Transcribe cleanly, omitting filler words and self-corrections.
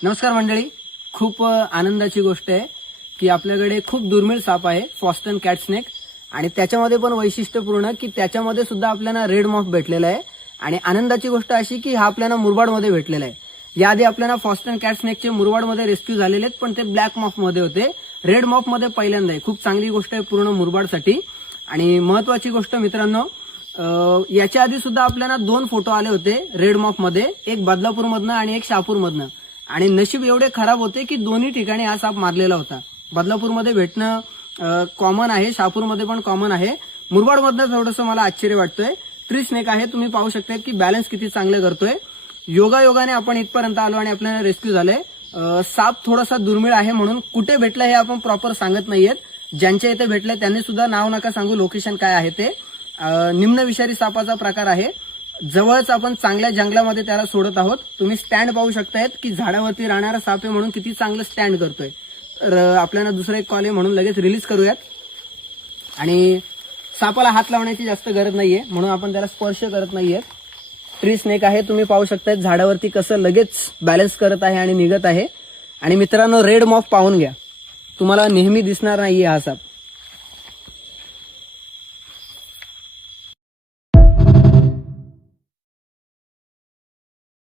नमस्कार मंडळी. खूप आनंदाची गोष्ट आहे की आपल्याकडे खूप दुर्मिळ साप आहे फॉस्टन कॅट स्नेक आणि त्याच्यामध्ये पण वैशिष्ट्यपूर्ण की त्याच्यामध्ये सुद्धा आपल्याला रेड मॉफ भेटलेला आहे. आणि आनंदाची गोष्ट अशी की हा आपल्याला मुरबाडमध्ये भेटलेला आहे. याआधी आपल्याला फॉस्टन कॅट स्नेकचे मुरबाडमध्ये रेस्क्यू झालेले आहेत, पण ते ब्लॅक मॉफ मध्ये होते. रेड मॉफ मध्ये पहिल्यांदा आहे. खूप चांगली गोष्ट आहे पूर्ण मुरबाडसाठी. आणि महत्वाची गोष्ट मित्रांनो, याच्या आधी सुद्धा आपल्याला 2 फोटो आले होते रेड मॉफ मध्ये, एक बदलापूरमधनं आणि एक शहापूरमधनं. आणि नशीब एवढे खराब होते की दोन्ही ठिकाणी हा साप मारलेला होता. बदलापूरमध्ये भेटणं कॉमन आहे, शहापूरमध्ये पण कॉमन आहे. मुरबाडमधनं थोडंसं मला आश्चर्य वाटतंय. ट्री स्नेक आहे, तुम्ही पाहू शकता की बॅलन्स किती चांगलं करतोय. योगायोगाने आपण इथपर्यंत आलो आणि आपल्याला रेस्क्यू झालंय. साप थोडासा दुर्मिळ आहे म्हणून कुठे भेटलं हे आपण प्रॉपर सांगत नाहीयेत. ज्यांच्या इथे भेटलंय त्यांनी सुद्धा नाव नका सांगू, लोकेशन काय आहे ते. निम्न विषारी सापाचा प्रकार आहे. जवळच आपण चांगल्या जंगलामध्ये त्याला सोडत आहोत. तुम्ही स्टँड पाहू शकतायत की झाडावरती राहणारा साप आहे म्हणून किती चांगलं स्टँड करतोय. तर आपल्याला दुसरा एक कॉल आहे म्हणून लगेच रिलीज करूयात. आणि सापाला हात लावण्याची जास्त गरज नाहीये म्हणून आपण त्याला स्पर्श करत नाहीये. ट्री स्नेक आहे, तुम्ही पाहू शकताय झाडावरती कसं लगेच बॅलन्स करत आहे आणि निघत आहे. आणि मित्रांनो, रेड मॉफ पाहून घ्या, तुम्हाला नेहमी दिसणार नाहीये हा साप.